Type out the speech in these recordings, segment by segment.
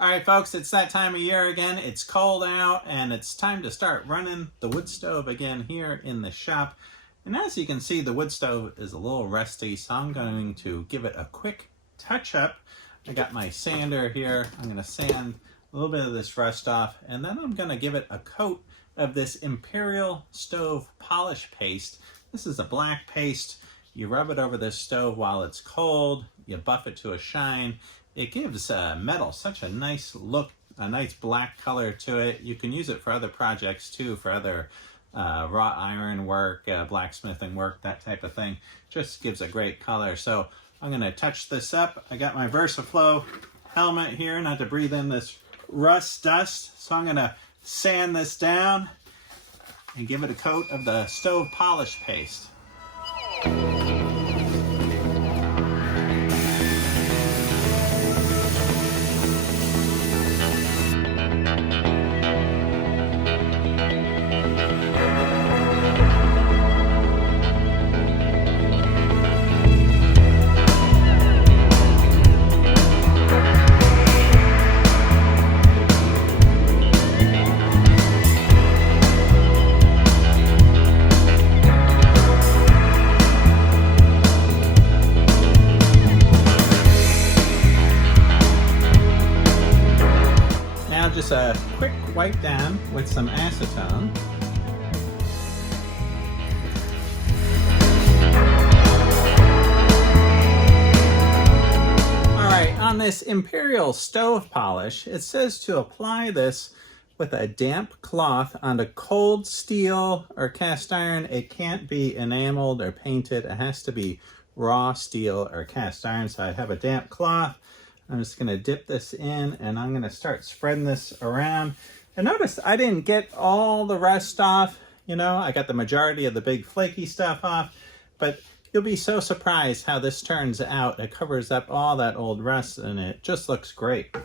All right, folks, it's that time of year again. It's cold out and it's time to start running the wood stove again here in the shop. And as you can see, the wood stove is a little rusty, so I'm going to give it a quick touch up. I got my sander here. I'm going to sand a little bit of this rust off, and then I'm going to give it a coat of this Imperial Stove Polish Paste. This is a black paste. You rub it over this stove while it's cold. You buff it to a shine. It gives metal such a nice look, a nice black color to it. You can use it for other projects too, for other wrought iron work, blacksmithing work, that type of thing. Just gives a great color. So I'm going to touch this up. I got my VersaFlow helmet here, not to breathe in this rust dust. So I'm going to sand this down and give it a coat of the stove polish paste. Just a quick wipe down with some acetone. Alright, on this Imperial Stove Polish, it says to apply this with a damp cloth onto cold steel or cast iron. It can't be enameled or painted. It has to be raw steel or cast iron. So I have a damp cloth. I'm just going to dip this in and I'm going to start spreading this around. And notice I didn't get all the rust off. You know, I got the majority of the big flaky stuff off, but you'll be so surprised how this turns out. It covers up all that old rust and it just looks great.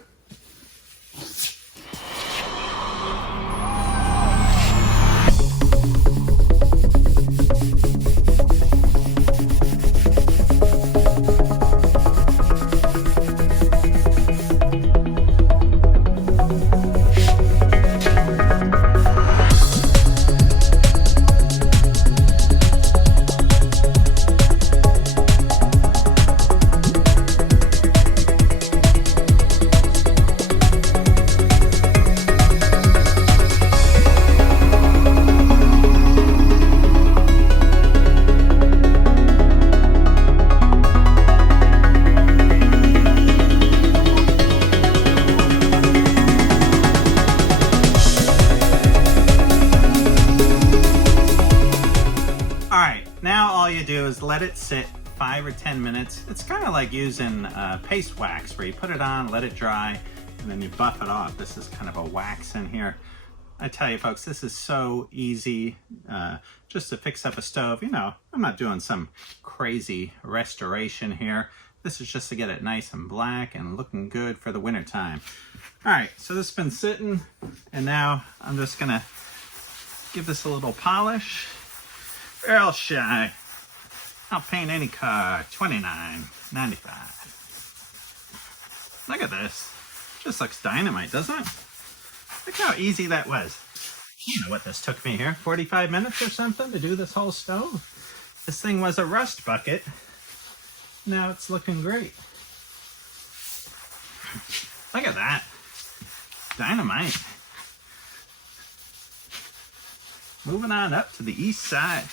Now all you do is let it sit 5 or 10 minutes. It's kind of like using paste wax where you put it on, let it dry, and then you buff it off. This is kind of a wax in here. I tell you folks, this is so easy just to fix up a stove. You know, I'm not doing some crazy restoration here. This is just to get it nice and black and looking good for the winter time. All right, so this has been sitting, and now I'm just gonna give this a little polish. Real shy. I'll paint any car. $29.95. Look at this. Just looks dynamite, doesn't it? Look how easy that was. I don't know what this took me here. 45 minutes or something to do this whole stove. This thing was a rust bucket. Now it's looking great. Look at that. Dynamite. Moving on up to the east side.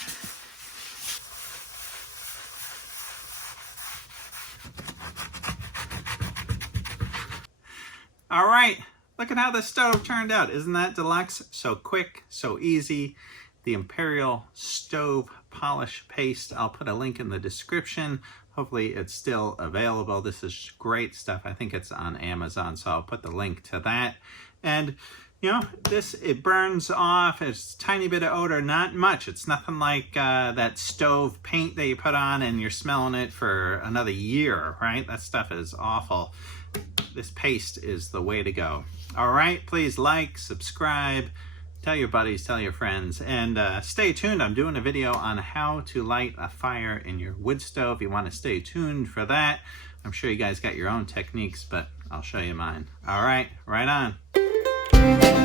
All right, look at how the stove turned out. Isn't that deluxe? So quick, so easy. The Imperial Stove Polish Paste. I'll put a link in the description. Hopefully it's still available. This is great stuff. I think it's on Amazon, so I'll put the link to that. And you know, this, it burns off. It's a tiny bit of odor, not much. It's nothing like that stove paint that you put on and you're smelling it for another year, right? That stuff is awful. This paste is the way to go. All right, please like, subscribe, tell your buddies, tell your friends, and stay tuned. I'm doing a video on how to light a fire in your wood stove. You want to stay tuned for that. I'm sure you guys got your own techniques, but I'll show you mine. All right, right on.